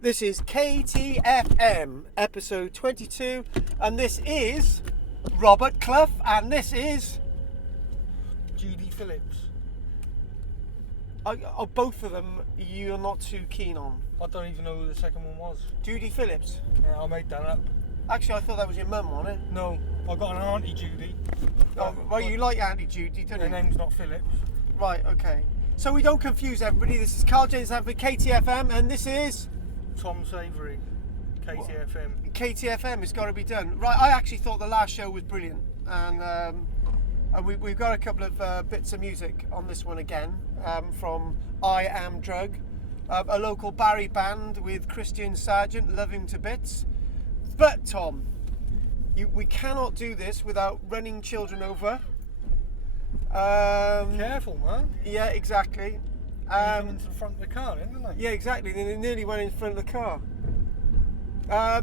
This is KTFM, episode 22, and this is Robert Clough, and this is Judy Phillips. Both of them you're not too keen on. I don't even know who the second one was. Judy Phillips? Yeah, I made that up. Actually, I thought that was your mum, wasn't it? No, I got an Auntie Judy. Oh, well, you like Auntie Judy, don't you? Her name's not Phillips. Right, okay. So we don't confuse everybody. This is Karl-James Langford, KTFM, and this is Tom Savery, KTFM. KTFM. It's got to be done. Right, I actually thought the last show was brilliant, and we've got a couple of bits of music on this one again from I Am Drug, a local Barry band with Christian Sargent, love him to bits. But Tom, we cannot do this without running children over. Careful, man. Yeah, exactly. Come into the front of the car, didn't they? Yeah, exactly. They nearly went in front of the car.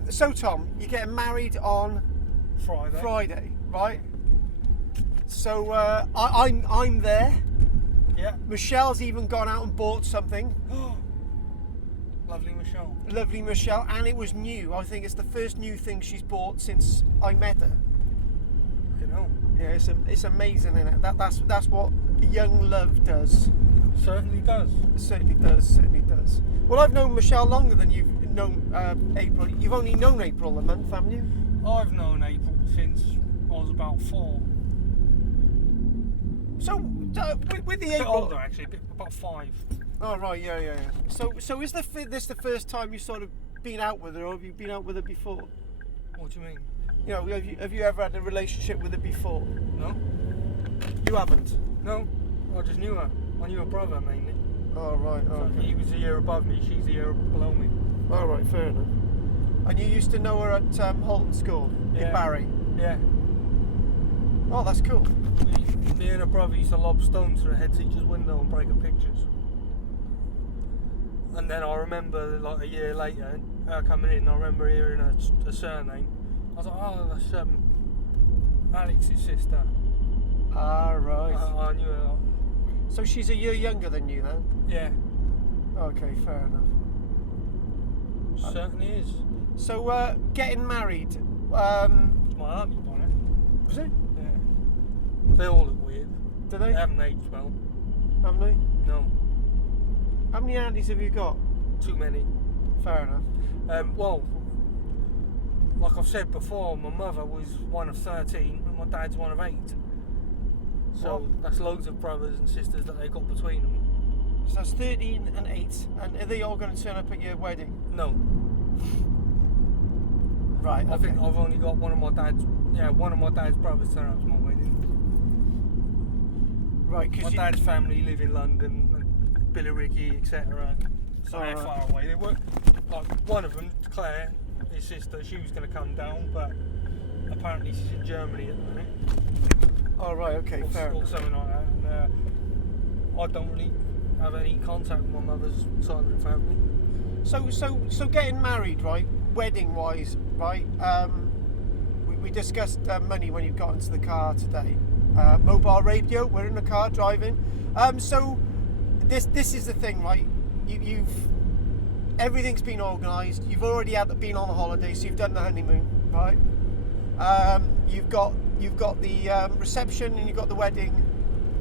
So Tom, you're getting married on Friday, right? So I'm there. Yeah. Michelle's even gone out and bought something. Lovely Michelle. Lovely Michelle, and it was new. I think it's the first new thing she's bought since I met her. You know. Yeah, it's amazing, isn't it? That's what young love does. Certainly does. It certainly does. Well, I've known Michelle longer than you've known April. You've only known April a month, haven't you? I've known April since I was about 4. So with the A bit April, older actually, about 5. oh right, yeah. So is this the first time you sort of been out with her, or have you been out with her before? What do you mean? You know, have you ever had a relationship with her before? No. You haven't. No. I just knew her. I knew her brother mainly. Oh right, So okay. he was a year above me, she's a year below me. All right, fair enough. And you used to know her at Holton School in Yeah. Barry. Yeah. Oh, that's cool. Me and her brother used to lob stones through the head teacher's window and break her pictures. And then I remember, like a year later, her coming in, I remember hearing a surname. I was like, oh, that's Alex's sister. Ah, right. I knew her. So she's a year younger than you then? Yeah, Okay, fair enough. certainly is. So, getting married, It's my auntie on it. was it? Yeah. They all look weird. Do They they? haven't aged well. Haven't they? No, How many aunties have you got? too many. Fair enough. Well, like I've said before, my mother was one of 13 and my dad's one of 8. So What? that's loads of brothers and sisters that they got between them. So that's 13 and 8. And are they all going to turn up at your wedding? No, Right, I think I've only got one of my dad's brothers turn up to my wedding. Right, My because dad's family live in London, and Billericay, etc. So they're Alright. far away. They work, like one of them, Claire, his sister, she was going to come down, but apparently she's in Germany at the minute. Oh, right, okay, fair Or enough. something like that. And, I don't really have any contact with my mother's side of the family. So getting married, right? Wedding wise, right? We discussed money when you got into the car today. Mobile radio. We're in the car driving. So this is the thing, right? You've everything's been organised. You've already been on a holiday, so you've done the honeymoon, right? You've got the reception and you've got the wedding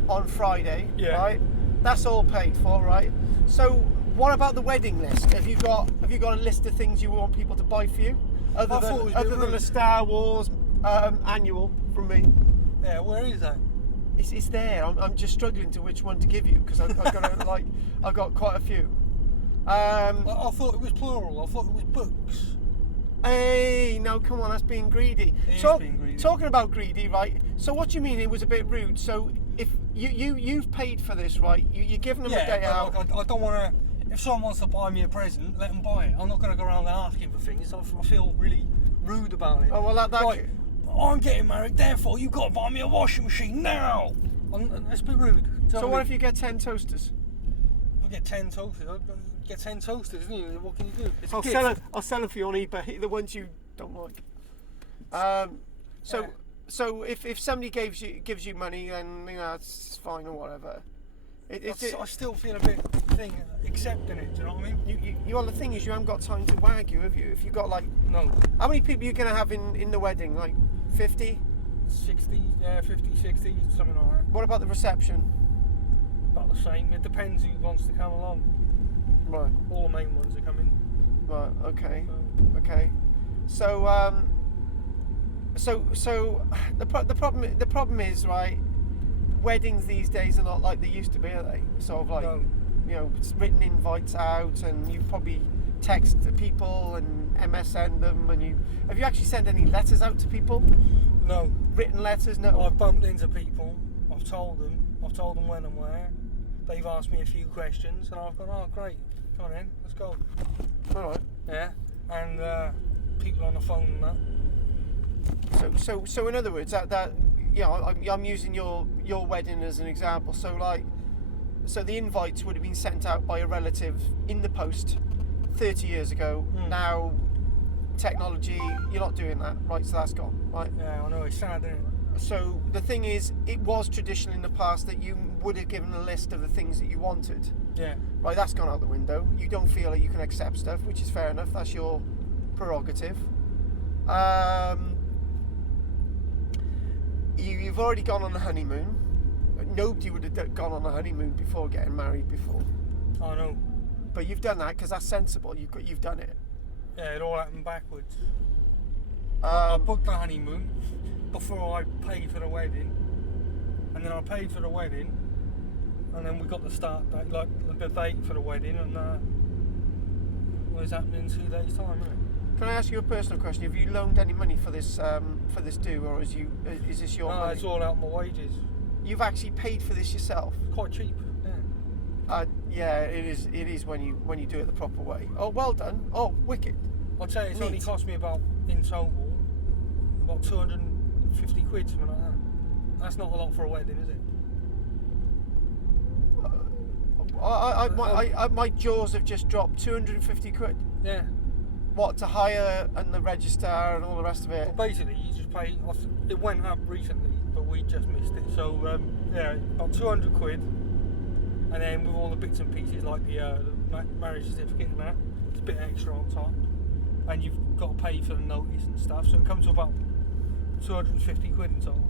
on Friday, Yeah. right? That's all paid for, right? So what about the wedding list? Have you got a list of things you want people to buy for you, other thought it was a bit than the rude. Star Wars annual from me? Yeah, where is that? It's there. I'm just struggling to which one to give you because I've got I've got quite a few. I thought it was plural. I thought it was books. Hey, no, come on, that's being greedy. It is being greedy. Talking about greedy, right? So what do you mean it was a bit rude? So if you've paid for this, right? You're giving them a day Yeah, out. but I don't want to. If someone wants to buy me a present, let them buy it. I'm not going to go around asking for things. I feel really rude about it. Oh well, that Right, I'm getting married, therefore you've got to buy me a washing machine now. That's a bit rude. So what if you get 10 toasters? If I get 10 toasters? I'll get 10 toasters, isn't it? What can you do? It's a I'll gift. sell them for you on eBay. The ones you don't like. So Yeah. So if somebody gives you money, then you know it's fine or whatever. I still feel a bit thing. accepting it. Do you know what I mean? Well, the thing is, you haven't got time to wagyu, have you? If you got like, No. how many people are you gonna have in the wedding? Like 50? 60, 50, 60, something like that. What about the reception? About the same. It depends who wants to come along. Right. All the main ones are coming. Right. Okay. So, Okay. So the problem is, right, weddings these days are not like they used to be, are they? Sort of like, no. you know, it's written invites out, and you probably text the people and MSN them, and have you actually sent any letters out to people? No. Written letters? No. I've bumped into people. I've told them when and where. They've asked me a few questions, and I've gone, oh great, come on in, let's go. All right. Yeah. And people on the phone and that. So in other words, that you know, I'm using your wedding as an example. So the invites would have been sent out by a relative in the post 30 years ago. Now, technology, you're not doing that, right? So that's gone, right? Yeah, I know, it's sad, isn't it? So the thing is, it was traditional in the past that you would have given a list of the things that you wanted. Yeah. Right, that's gone out the window. You don't feel like you can accept stuff, which is fair enough. That's your prerogative. You've already gone on a honeymoon. Nobody would have gone on a honeymoon before getting married before. I know. But you've done that because that's sensible. You've done it. Yeah, it all happened backwards. I booked the honeymoon before I paid for the wedding, and then I paid for the wedding, and then we got the start date, like the date for the wedding, and well, it's happening in 2 days' time, isn't it? Can I ask you a personal question? Have you loaned any money for this do, or is this your money? No, it's all out my wages. You've actually paid for this yourself. It's quite cheap. Yeah. Yeah, it is when you do it the proper way. Oh, well done. Oh, wicked. I'd say it's Neat. only cost me about, in total, about 250 quid, something like that. That's not a lot for a wedding, is it? My jaws have just dropped. 250 quid. Yeah. What, to hire and the register and all the rest of it? Well, basically, you just pay. It went up recently, but we just missed it. So yeah, about 200 quid, and then with all the bits and pieces like the marriage certificate and that, it's a bit extra on top, and you've got to pay for the notice and stuff. So it comes to about 250 quid in total.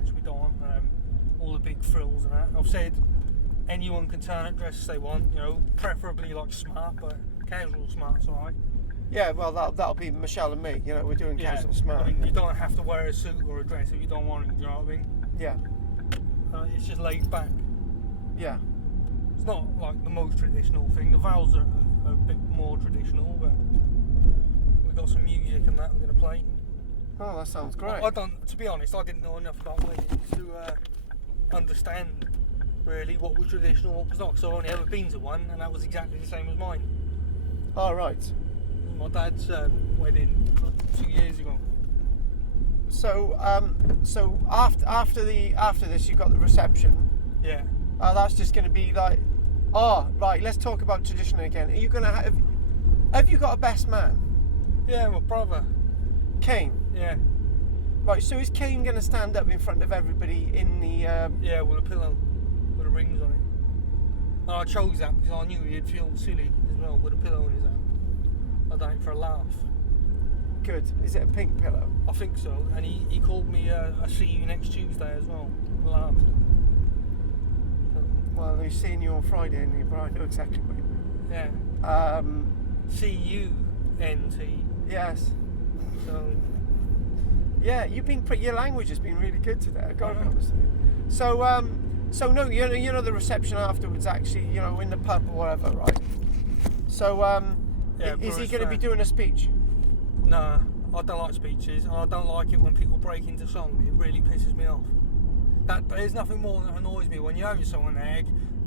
much. We don't want all the big frills and that. I've said anyone can turn up dressed as they want, you know, preferably like smart, but casual smart's alright. Yeah, well, that'll be Michelle and me. You know, we're doing casual smart. I mean, you don't have to wear a suit or a dress if you don't want it. You know what I mean? Yeah. It's just laid back. Yeah. It's not like the most traditional thing. The vows are a bit more traditional, but we've got some music and that we're going to play. Oh, that sounds great. To be honest, I didn't know enough about weddings to understand really what was traditional, what was not. Because I've only ever been to one, and that was exactly the same as mine. All right. My dad's wedding 2 years ago. So, so after this, you got the reception. Yeah. That's just going to be like, right. Let's talk about tradition again. Are you going to have you got a best man? Yeah, my brother. Kane. Yeah. Right. So is Kane going to stand up in front of everybody in the? Yeah, with a pillow, with the rings on it. And I chose that because I knew he'd feel silly as well with a pillow in his hand. I done it for a laugh. Good. Is it a pink pillow? I think so. And he called me I see you next Tuesday as well. I laughed. So, Well, he's seeing you on Friday, and you probably know exactly what you mean. yeah. C-U-N-T. Yes. So Yeah, your language has been really good today. I got to be honest with you. So no, you know the reception afterwards. Actually, you know, in the pub or whatever, right? So yeah, is he Bruce going to be Fan. doing a speech? Nah, I don't like speeches, and I don't like it when people break into song. It really pisses me off. There's nothing more that annoys me when you have your song on there.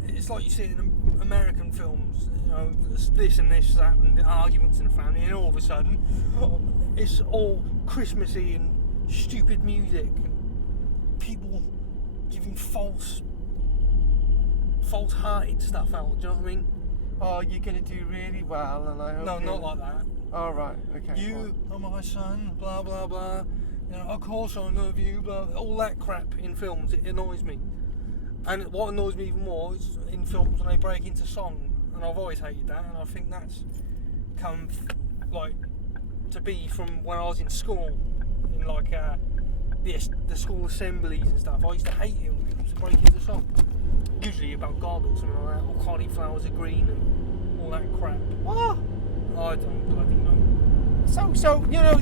It's like you see it in American films, you know, this and this, that, and the arguments in the family, and all of a sudden, it's all Christmassy and stupid music, and people giving false-hearted stuff out. Do you know what I mean? Oh, you're going to do really well, and I hope. No, not like that. All right, okay. You are my son, blah blah blah. You know, of course I love you, blah. All that crap in films, it annoys me. And what annoys me even more is in films when they break into song, and I've always hated that. And I think that's come like to be from when I was in school, in like the school assemblies and stuff. I used to hate it when people used to break into song. Usually about God or something like that, or cauliflowers are green and all that crap. What? I don't bloody know. So you know,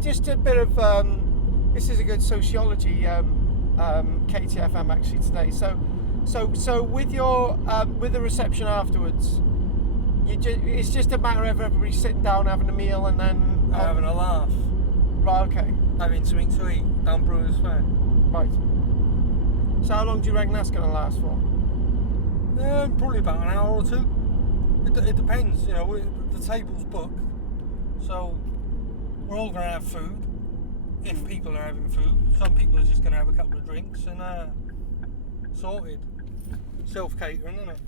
just a bit of this is a good sociology KTFM actually today. So with your with the reception afterwards, it's just a matter of everybody sitting down having a meal and then Having a laugh, right, okay, having something to eat down Brewers Fair. right. So how long do you reckon that's going to last for? Probably about an hour or two. It depends, you know. The table's booked, so we're all going to have food. If people are having food, some people are just going to have a couple of drinks and sorted. Self-catering, isn't it?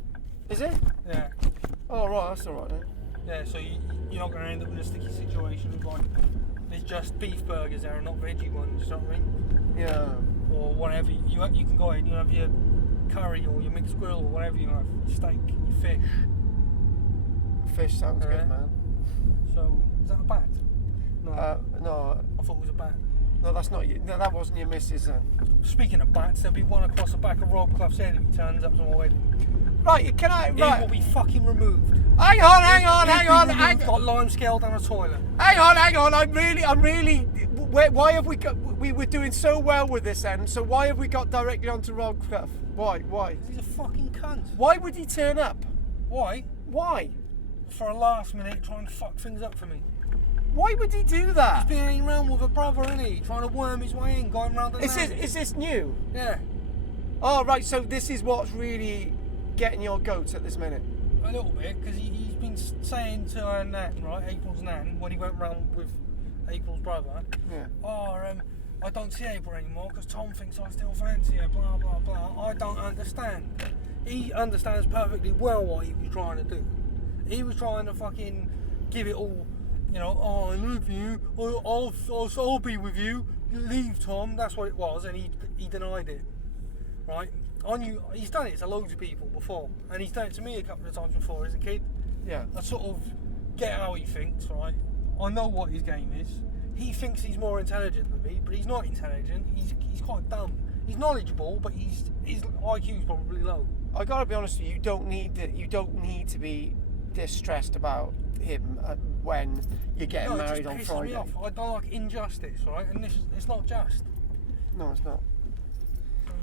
Is it? Yeah. Oh right, that's all right then. Yeah. So you're not going to end up in a sticky situation of like there's just beef burgers there and not veggie ones. You know what I mean? Yeah. Or whatever. You can go ahead and you have your curry or your mixed grill or whatever you have. Your steak, your fish. Fish sounds good, man. So is that a bat? No. No, I thought it was a bat. no, that's not you. No, that wasn't your missus then. Speaking of bats, there'll be one across the back of Rob Clough's head if he turns up to my wedding. Right, can I? He Right. will be fucking removed. Hang on. He'll be removed like lime scale down a toilet. Hang on. I'm really. Why have we got? We were doing so well with this end. So why have we got directly onto Rob Clough? Why? He's a fucking cunt. Why would he turn up? Why? Why? For a last minute, trying to fuck things up for me. Why would he do that? He's been hanging around with a brother, isn't he? Trying to worm his way in, going round the Is this new? Yeah. Oh right, so this is what's really getting your goat at this minute. A little bit, because he's been saying to her nan, right, April's nan, when he went round with April's brother, Yeah. I don't see April anymore because Tom thinks I still fancy her, blah, blah, blah. I don't understand. He understands perfectly well what he was trying to do. He was trying to fucking give it all, you know, oh, I love you, I'll be with you, leave Tom, that's what it was, and he denied it, right? I knew, he's done it to loads of people before, and he's done it to me a couple of times before as a kid. Yeah. I sort of get how he thinks, right? I know what his game is. he thinks he's more intelligent than me, but he's not intelligent. He's quite dumb. He's knowledgeable, but his IQ's probably low. I gotta be honest with you. You don't need to be distressed about him when you're getting married on Friday. Me off. I don't like injustice, right? And it's not just. No, it's not.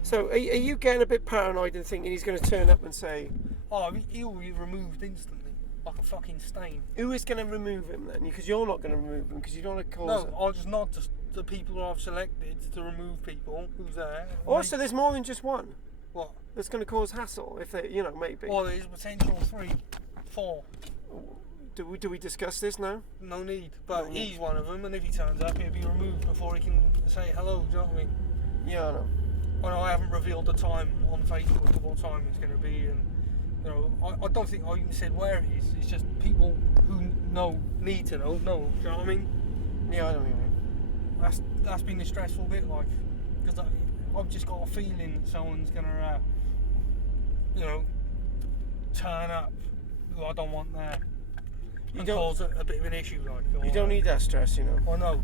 So, are you getting a bit paranoid and thinking he's going to turn up and say, "Oh, he'll be removed instantly, like a fucking stain"? Who is going to remove him then? Because you're not going to remove him because you don't want to cause. No, I'll just nod to the people who I've selected to remove people who's there. Also, there's more than just one. What? That's going to cause hassle if they, maybe. Well, there's potential 3, 4. Do we discuss this now? No need, but he's one of them, and if he turns up, he'll be removed before he can say hello. Do you know what I mean? Yeah, I know. Well, I haven't revealed the time on Facebook of what time it's going to be, and I don't think I even said where it is. It's just people who need to know. Do you know what I mean? Yeah, I know what you mean. That's been the stressful bit, like, because I've just got a feeling that someone's going to, turn up who I don't want there. And cause a bit of an issue, like. You don't need that stress, I know.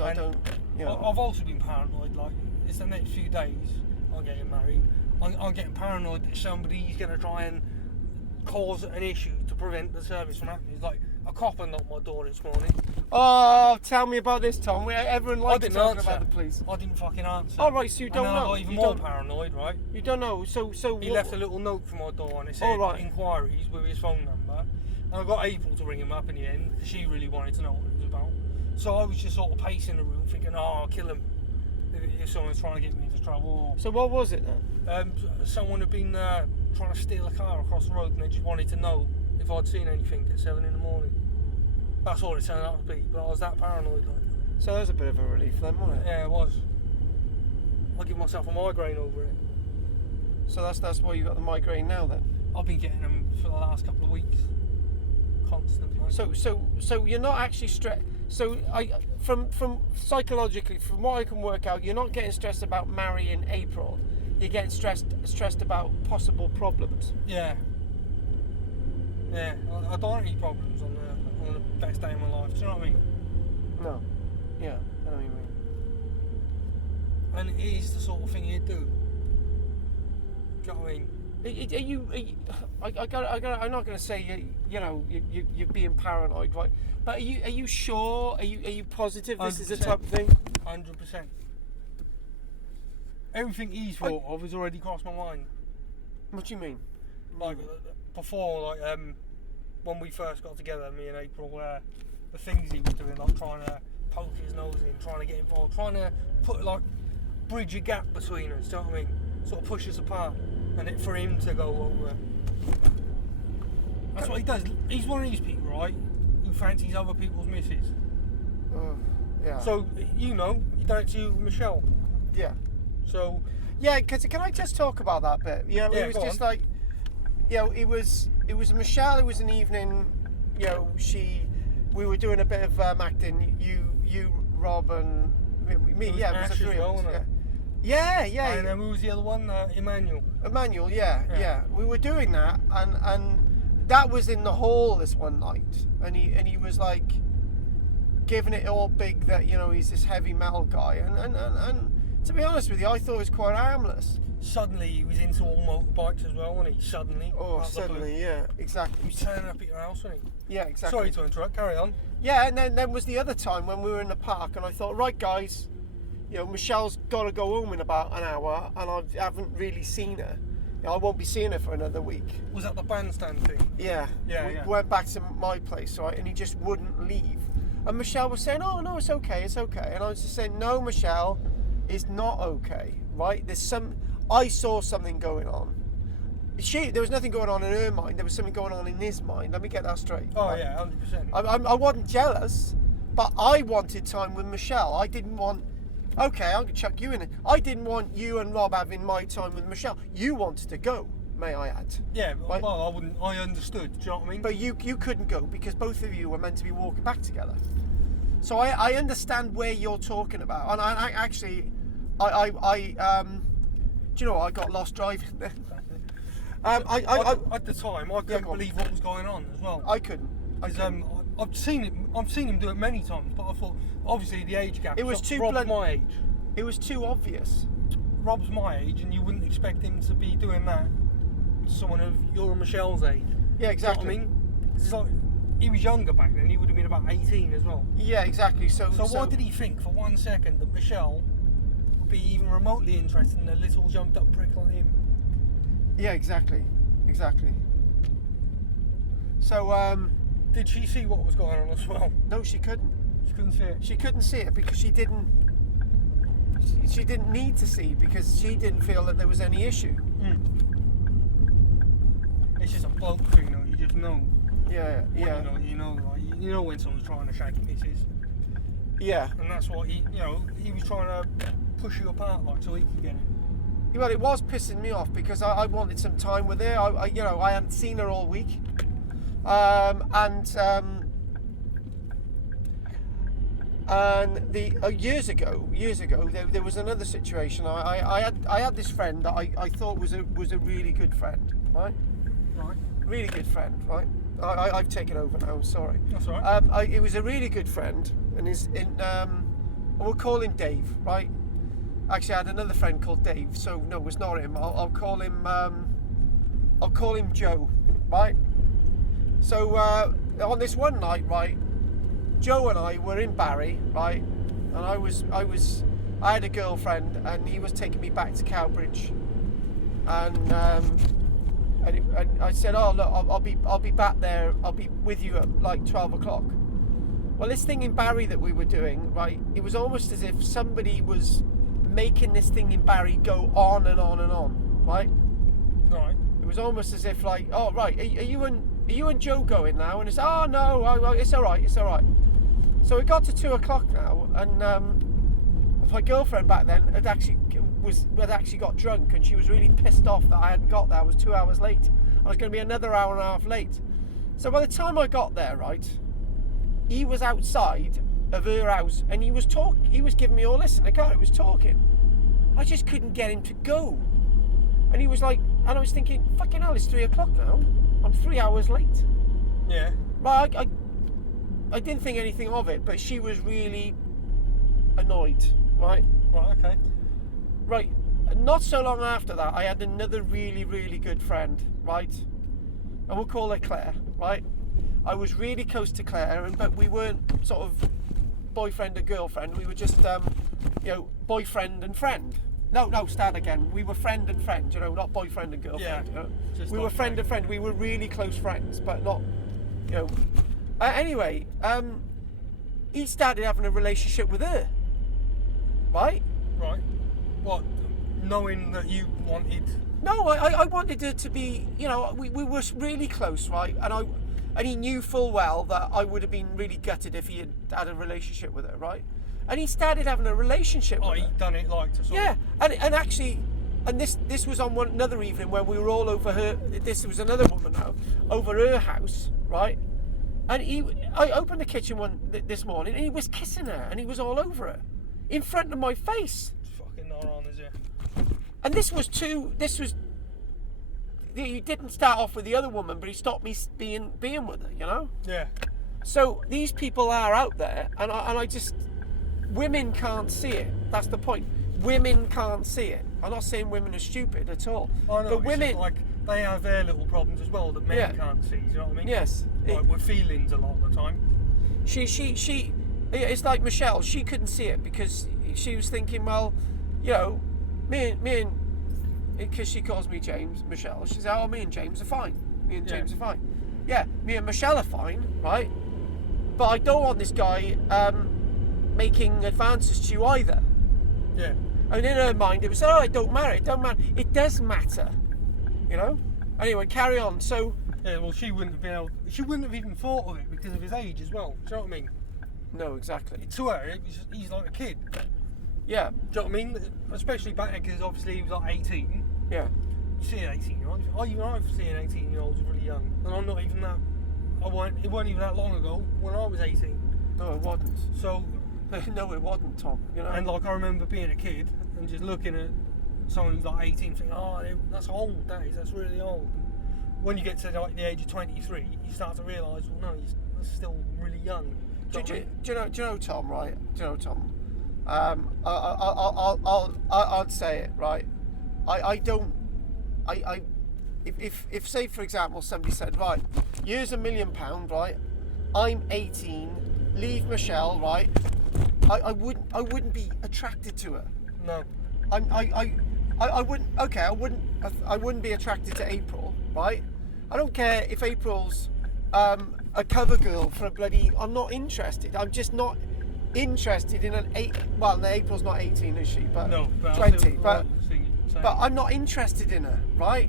I don't. I've also been paranoid. Like, it's the next few days. I'm getting married. I'm getting paranoid that somebody's going to try and cause an issue to prevent the service from happening. It's like a copper knocked my door this morning. Oh, tell me about this, Tom. Everyone likes talking about the police. I didn't fucking answer. Oh, right, so you don't know. I got even more paranoid, right? You don't know. So he left a little note for my door and it said inquiries with his phone number. And I got April to ring him up in the end because she really wanted to know what it was about. So I was just sort of pacing the room thinking, I'll kill him if someone's trying to get me into trouble. So what was it then? Someone had been trying to steal a car across the road and they just wanted to know if I'd seen anything at 7 in the morning. That's all it turned out to be, but I was that paranoid. Like. So that was a bit of a relief then, wasn't it? Yeah, it was. I give myself a migraine over it. So that's why you got the migraine now then? I've been getting them for the last couple of weeks. Constantly. So you're not actually stressed. So from psychologically, from what I can work out, you're not getting stressed about marrying April. You're getting stressed about possible problems. Yeah. Yeah. I don't want any problems on the best day of my life. Do you know what I mean? No. Yeah. I know what you mean. And it is the sort of thing you do. Do you know what I mean? I'm not going to say you're being paranoid, right? But are you sure? Are you positive this 100%. Is the type of thing? 100%. Everything he's thought of has already crossed my mind. What do you mean? Like before, when we first got together, me and April, the things he was doing, like trying to poke his nose in, trying to get involved, trying to bridge a gap between us. Do you know what I mean? Sort of push us apart. And for him to go over. That's what he does. He's one of these people, right, who fancies other people's misses. Yeah. So, he done it to you with Michelle. Yeah. So. Yeah, because can I just talk about that bit? It was just on. It was Michelle. It was an evening. We were doing a bit of acting. You, Rob, and me. It was a 3 of us. Yeah. And then who was the other one? Emmanuel. Emmanuel, yeah. We were doing that, and that was in the hall this one night, and he was like giving it all big that he's this heavy metal guy, and to be honest with you, I thought it was quite harmless. Suddenly he was into all motorbikes as well, wasn't he? Suddenly, yeah, exactly. He was turning up at your house, wasn't he? Yeah, exactly. Sorry to interrupt. Carry on. Yeah, and then was the other time when we were in the park, and I thought, right, guys. Michelle's got to go home in about an hour, and I haven't really seen her. I won't be seeing her for another week. Was that the bandstand thing? Yeah. We went back to my place, right, and he just wouldn't leave. And Michelle was saying, "Oh no, it's okay." And I was just saying, "No, Michelle, it's not okay, right? I saw something going on. There was nothing going on in her mind. There was something going on in his mind. Let me get that straight." Oh right? Yeah, 100%. I wasn't jealous, but I wanted time with Michelle. I didn't want. Okay, I'm going to chuck you in it. I didn't want you and Rob having my time with Michelle. You wanted to go, may I add. Yeah, right? Well, I understood, do you know what I mean? But you couldn't go because both of you were meant to be walking back together. So I understand where you're talking about. And I actually, do you know what? I got lost driving then. At the time, I couldn't believe what was going on as well. I couldn't. I I've seen him do it many times, but I thought, obviously the age gap. It was too Rob's my age. It was too obvious. Rob's my age, and you wouldn't expect him to be doing that to someone of your and Michelle's age. Yeah, exactly. You know what I mean? It's like, he was younger back then, he would have been about 18 as well. Yeah, exactly. So why did he think for 1 second that Michelle would be even remotely interested in a little jumped up prick like him? Yeah, exactly. So, did she see what was going on as well? no, she couldn't. She couldn't see it? She couldn't see it because she didn't need to see, because she didn't feel that there was any issue. It's just a bloke thing, you know, you just know. Yeah. You know when someone's trying to shake misses. Yeah. And that's what he was trying to push you apart, like, so he could get it. Well, it was pissing me off because I wanted some time with her. I hadn't seen her all week, and the years ago, there was another situation. I had this friend that I thought was a really good friend, right? Right. Really good friend, right? I've taken over now. I'm sorry. That's all right. It was a really good friend, and we'll call him Dave, right? Actually, I had another friend called Dave, so no, it's not him. I'll call him. I'll call him Joe, right? So on this one night, right, Joe and I were in Barry, right, and I had a girlfriend, and he was taking me back to Cowbridge, and I said, oh look, I'll be back there. I'll be with you at like 12 o'clock. Well, this thing in Barry that we were doing, right, it was almost as if somebody was making this thing in Barry go on and on and on, right? Right. It was almost as if like, oh right, are you and Joe going now? And it's, oh no, it's all right. So it got to 2 o'clock now, and my girlfriend back then had actually got drunk, and she was really pissed off that I hadn't got there. I was 2 hours late. I was going to be another hour and a half late. So by the time I got there, right, he was outside of her house, and he was giving me all this in the car. He was talking. I just couldn't get him to go. And he was like, and I was thinking, fucking hell, it's 3 o'clock now. I'm 3 hours late. Yeah. Right, I didn't think anything of it, but she was really annoyed, right? Right, okay. Right, not so long after that, I had another really, really good friend, right? And we'll call her Claire, right? I was really close to Claire, but we weren't sort of boyfriend and girlfriend. We were just, boyfriend and friend. No, start again. We were friend and friend, not boyfriend and girlfriend. Yeah, we were friend and friend. We were really close friends, but not, anyway, he started having a relationship with her, right? Right. What? Knowing that you wanted... No, I wanted her to be, we were really close, right? And he knew full well that I would have been really gutted if he had a relationship with her, right? And he started having a relationship with her. he'd done it like to sort Yeah, of... and actually, and this was on another evening when we were all over her, this was another woman now, over her house, right? And I opened the kitchen this morning, and he was kissing her, and he was all over her, in front of my face. It's fucking not on, is it? And he didn't start off with the other woman, but he stopped me being with her, Yeah. So these people are out there, and I just, women can't see it. That's the point. Women can't see it. I'm not saying women are stupid at all. I know, but women, like, they have their little problems as well that men can't see, you know what I mean? Yes. Like, with feelings a lot of the time. She, it's like Michelle, she couldn't see it because she was thinking, well, me and because she calls me James, Michelle, she says, oh, me and James are fine. Me and James are fine. Yeah, me and Michelle are fine, right? But I don't want this guy making advances to you either. Yeah. And in her mind, it was, oh, it don't matter. It does matter, Anyway, carry on. So. Yeah, well, she wouldn't have even thought of it because of his age as well. Do you know what I mean? No, exactly. To her, he's like a kid. Yeah. Do you know what I mean? Especially back then, because obviously he was like 18. Yeah. You see an 18-year-old. I've seen 18-year-olds really young, and I'm not even that. It wasn't even that long ago when I was 18. No, it wasn't. So. No, it wasn't, Tom. And like I remember being a kid and just looking at someone who's like 18, thinking, "Oh, that's old. That's really old." And when you get to like the age of 23, you start to realise, well, no, that's still really young. Do Do you know you know Tom? Right? Do you know Tom? I'll say it right. I don't. If say for example somebody said, right, here's £1 million, right? I'm 18. Leave Michelle, right? I wouldn't be attracted to her. No. I wouldn't. Okay, I wouldn't be attracted to April, right? I don't care if April's a cover girl for a bloody. I'm not interested. I'm just not interested in an 8. Well, no, April's not 18, is she? But No, but 20. But I'm not interested in her, right?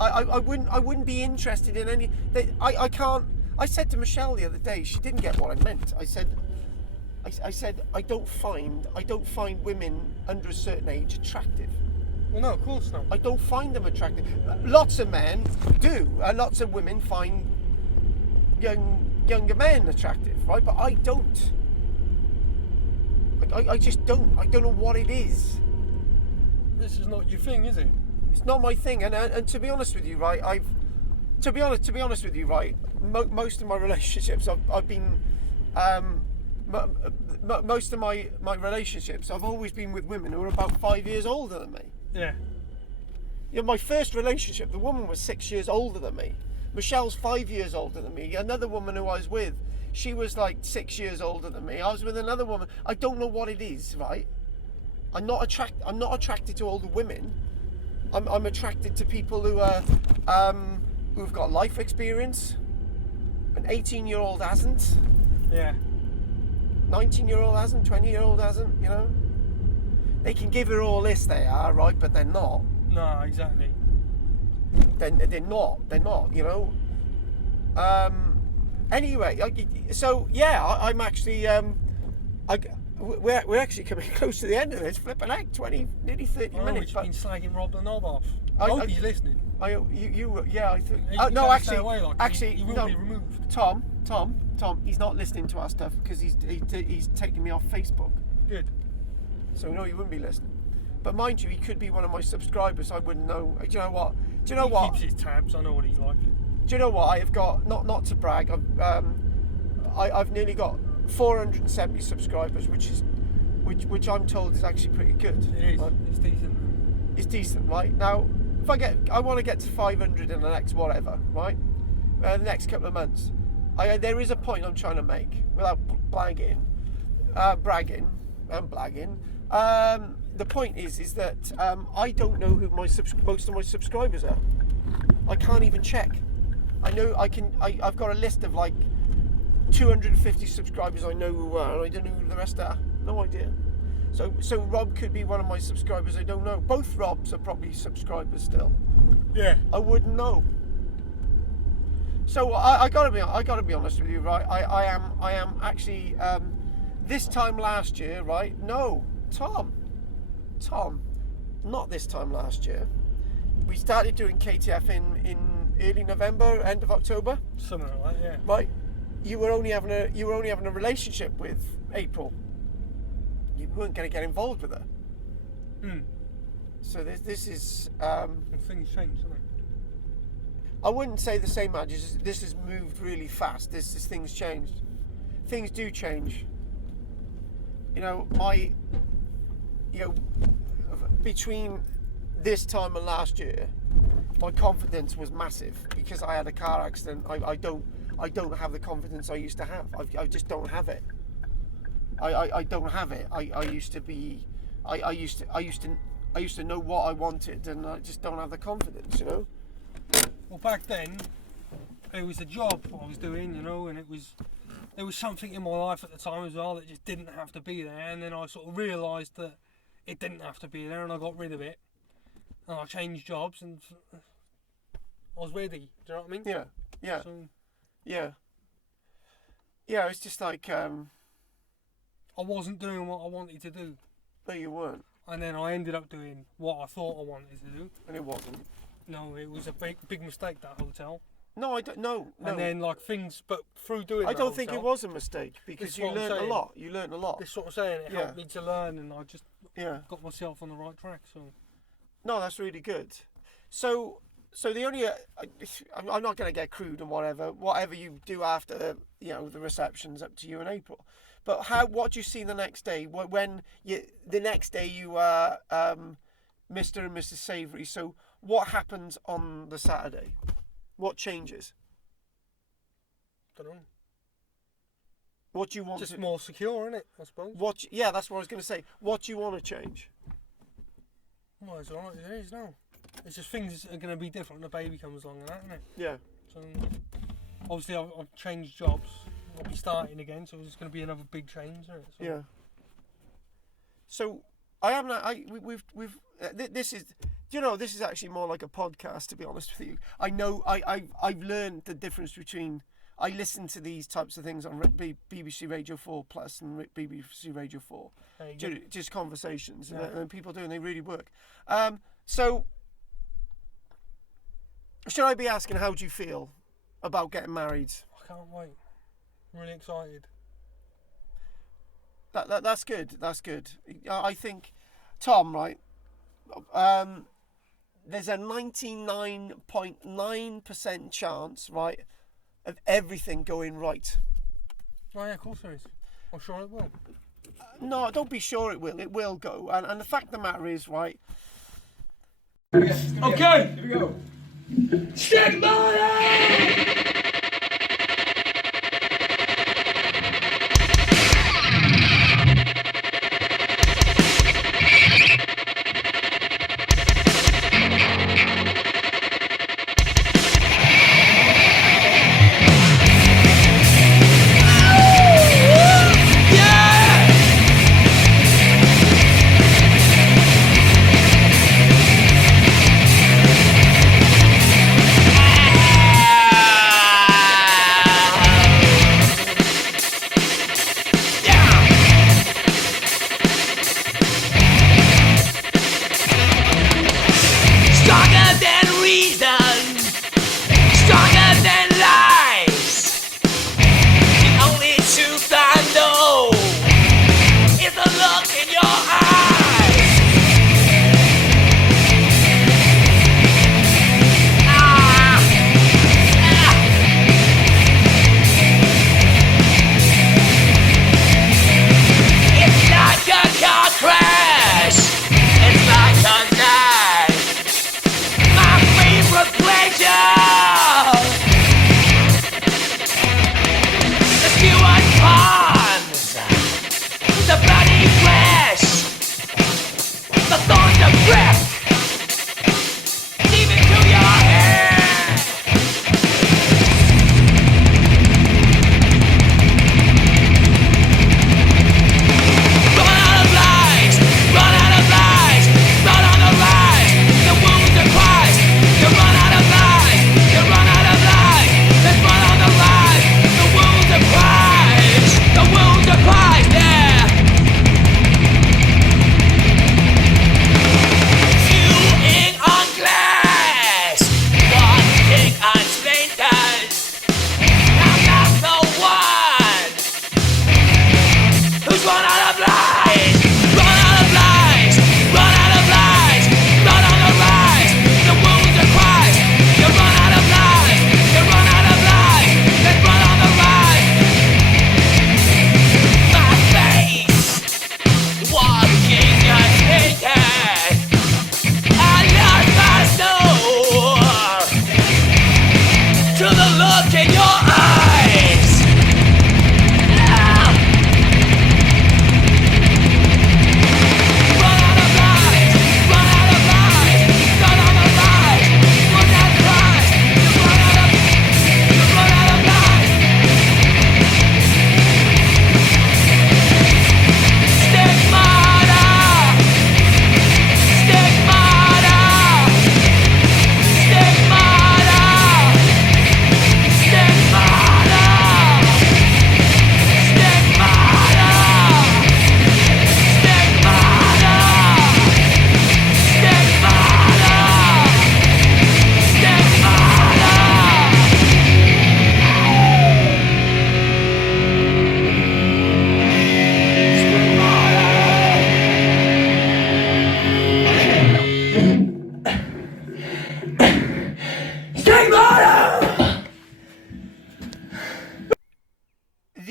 I wouldn't be interested in any. I can't. I said to Michelle the other day, she didn't get what I meant. I said I don't find women under a certain age attractive. Well, no, of course not. I don't find them attractive. Lots of men do. Lots of women find younger men attractive, right? But I don't. I just don't. I don't know what it is. This is not your thing, is it? It's not my thing. And to be honest with you, right? To be honest with you, right? Most of my relationships, I've been. Most of my relationships, I've always been with women who are about 5 years older than me. Yeah. You know, my first relationship, the woman was 6 years older than me. Michelle's 5 years older than me. Another woman who I was with, she was like 6 years older than me. I was with another woman. I don't know what it is, right? I'm not attracted to older women. I'm attracted to people who are who've got life experience. An 18-year-old hasn't. Yeah. 19-year-old hasn't. 20-year-old hasn't. You know. They can give her all this, they are, right, but they're not. No, exactly. They're not, you know. Anyway, so yeah, I'm actually, we're actually coming close to the end of this. Flipping out, 20, nearly 30 minutes. You've been slagging Rob the knob off. I hope he's listening. Yeah, I think. No, actually, he will be removed. Tom, he's not listening to our stuff because he's taking me off Facebook. Good. So no, he wouldn't be listening. But mind you, he could be one of my subscribers. I wouldn't know. Do you know what? He keeps his tabs. I know what he's like. Do you know what? I have got not to brag. I've nearly got 470 subscribers, which I'm told is actually pretty good. It is. Right? It's decent. It's decent, right? Now, if I want to get to 500 in the next whatever, right? The next couple of months. There is a point I'm trying to make without bragging and blagging. The point is that I don't know who most of my subscribers are. I can't even check. I know I've got a list of like 250 subscribers I know who are, and I don't know who the rest are. No idea. So Rob could be one of my subscribers. I don't know. Both Robs are probably subscribers still. Yeah. I wouldn't know. So I gotta be honest with you, right? I am actually this time last year, right? No, Tom, not this time last year. We started doing KTF in early November, end of October. Something like that, yeah. Right. You were only having a relationship with April. You weren't going to get involved with her. So this is. Things change, don't they? I wouldn't say the same much. This has moved really fast. Things changed. Things do change. Between this time and last year, my confidence was massive because I had a car accident. I don't have the confidence I used to have. I just don't have it. I don't have it. I used to know what I wanted, and I just don't have the confidence, you know. Well, back then, it was a job I was doing, you know, and there was something in my life at the time as well that just didn't have to be there, and then I sort of realised that it didn't have to be there, and I got rid of it, and I changed jobs, and I was ready. Do you know what I mean? Yeah. So, yeah. It's just like I wasn't doing what I wanted to do. No, you weren't. And then I ended up doing what I thought I wanted to do. And it wasn't. No, it was a big mistake, that hotel. No, I don't. No. And then but through doing I don't think hotel, it was a mistake because you learned a lot. You learned a lot. This sort of saying it helped me to learn, and I just got myself on the right track. So. No, that's really good. So So the only, I'm not going to get crude and whatever you do after, the reception's up to you in April. But what do you see the next day? The next day you are Mr. and Mrs. Savery. So what happens on the Saturday? What changes? Don't know. What do you want? Just more secure, isn't it? I suppose. That's what I was going to say. What do you want to change? Well, it's alright as it is now. It's just things are going to be different when the baby comes along and that, isn't it? Yeah. So, obviously, I've changed jobs. I'll be starting again, so it's going to be another big change, isn't it? So. Yeah. So, this is, this is actually more like a podcast, to be honest with you. I know, I've learned the difference between, I listen to these types of things on BBC Radio 4 Plus and BBC Radio 4. Just conversations, and people do, and they really work. So, should I be asking, how do you feel about getting married? I can't wait. I'm really excited. That's good. That's good. I think, Tom, right? There's a 99.9% chance, right, of everything going right. Oh yeah, of course there is. I'm sure it will. No, don't be sure it will. It will go. And the fact of the matter is, right. Okay. Here we go. Stick my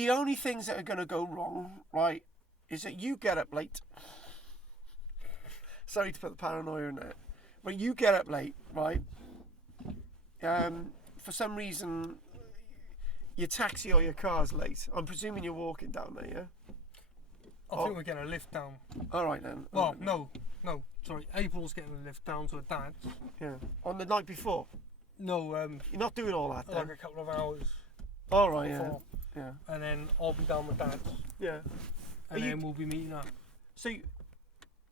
The only things that are going to go wrong, right, is that you get up late. Sorry to put the paranoia in there. But you get up late, right? For some reason, your taxi or your car's late. I'm presuming you're walking down there, yeah? I think we're getting a lift down. All right then. Well, All right, then. no, sorry. April's getting a lift down to her dad's. Yeah. On the night before. No, You're not doing all that then. like a couple of hours All right. before. Yeah. And then I'll be down with dad's. Yeah. And then we'll be meeting up. So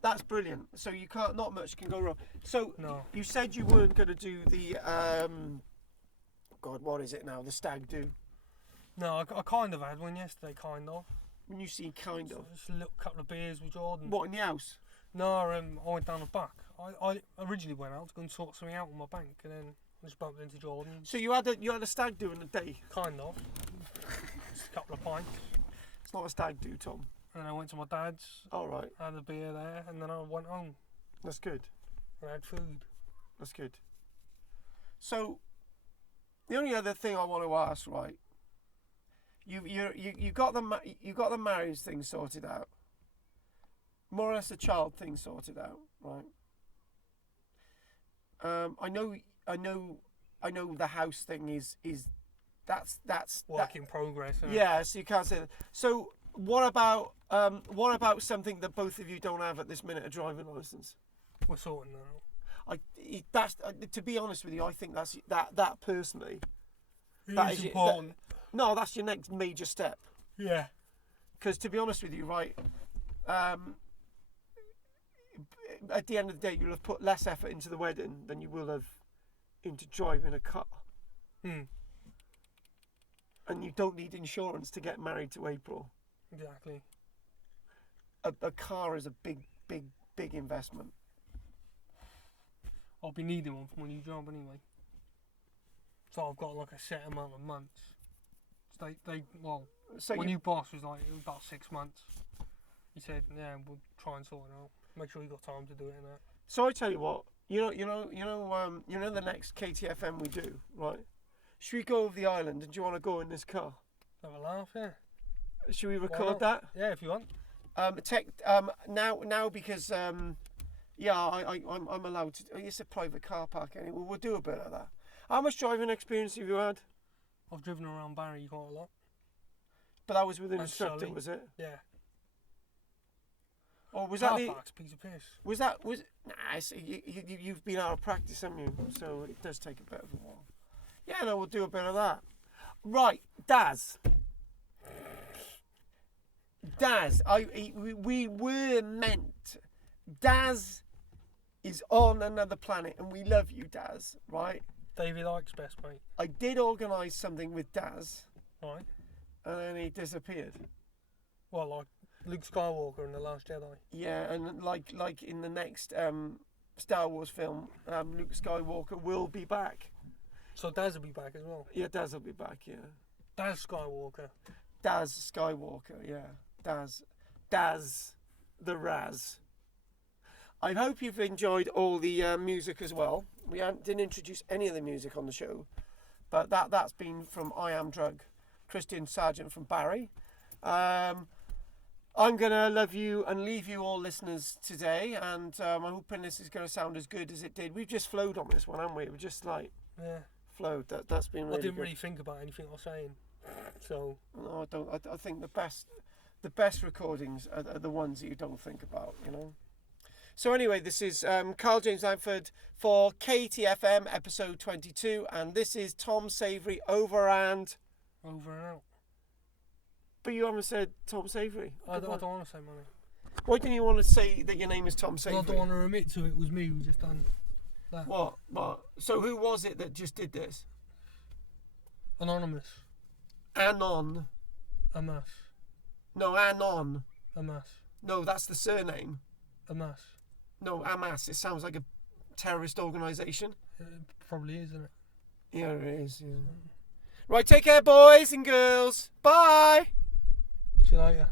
that's brilliant. So you can't. Not much can go wrong. So No. you said you weren't going to do the. God, what is it now? The stag do. No, I kind of had one yesterday, kind of. When you see kind of. Just a little couple of beers with Jordan. What, in the house? No, I went down the back. I originally went out to go and sort something out with my bank, and then I just bumped into Jordan. So you had a stag do in the day. Kind of. Just a couple of pints. It's not a stag do, Tom. And I went to my dad's, All right. had a beer there, and then I went home. That's good. And I had food. That's good. So the only other thing I want to ask, right? You got the marriage thing sorted out. More or less the child thing sorted out, right? I know the house thing is that's Work in progress. Isn't it? Yeah, so you can't say that. So what about something that both of you don't have at this minute, a driving license? We're sorting that out. To be honest with you, I think that personally. It That is is important. No, that's your next major step. Yeah. Because to be honest with you, right, at the end of the day, you'll have put less effort into the wedding than you will have into driving a car. Hmm. And you don't need insurance to get married to April. Exactly. A car is a big investment. I'll be needing one for my new job anyway. So I've got like a set amount of months. So So my new boss was like, it was about 6 months. He said, yeah, we'll try and sort it out. Make sure you got time to do it and that. So I tell you what, you know the next KTFM we do, right? Should we go over the island and do you want to go in this car? Have a laugh, yeah. Should we Why record not? that? Yeah, if you want. Now because I'm allowed to. It's a private car park anyway. We'll do a bit of that. How much driving experience have you had? I've driven around Barry quite a lot. But that was with an And instructor, Sully. was it? Yeah. Or was Car that the? park's a piece of piss. You've been out of practice, haven't you? So it does take a bit of a while. Yeah, no, we'll do a bit of that. Right, Daz. We were meant. Daz is on another planet, and we love you, Daz. Right? David Icke's best mate. I did organise something with Daz, Right. and then he disappeared. Well, like Luke Skywalker in The Last Jedi. Yeah, and like in the next Star Wars film, Luke Skywalker will be back. So Daz will be back as well. Yeah, Daz will be back. Yeah, Daz Skywalker. Daz Skywalker. Yeah, Daz, the Raz. I hope you've enjoyed all the music as well. We didn't introduce any of the music on the show, but that's been from I Am Drug, Christian Sargent from Barry. I'm gonna love you and leave you all listeners today, and I'm hoping this is gonna sound as good as it did. We've just flowed on this one, haven't we? We've just Yeah. flowed. That's been really I didn't good. really think about anything I was saying. So No, I don't. I think the best recordings are the ones that you don't think about, you know. So anyway, this is Karl-James Langford for KTFM episode 22, and this is Tom Savery over and out. But you haven't said Tom Savery. I don't want to say money. Why didn't you want to say that your name is Tom I Savery? don't want to admit to it was me who just done that. What? So who was it that just did this? Anonymous. Anon. Amas. No, Anon. Amas. No, that's the surname. Amas. No, Hamas. It sounds like a terrorist organisation. It probably is, isn't it? Yeah, it is. Yeah. Right, take care, boys and girls. Bye. See you later.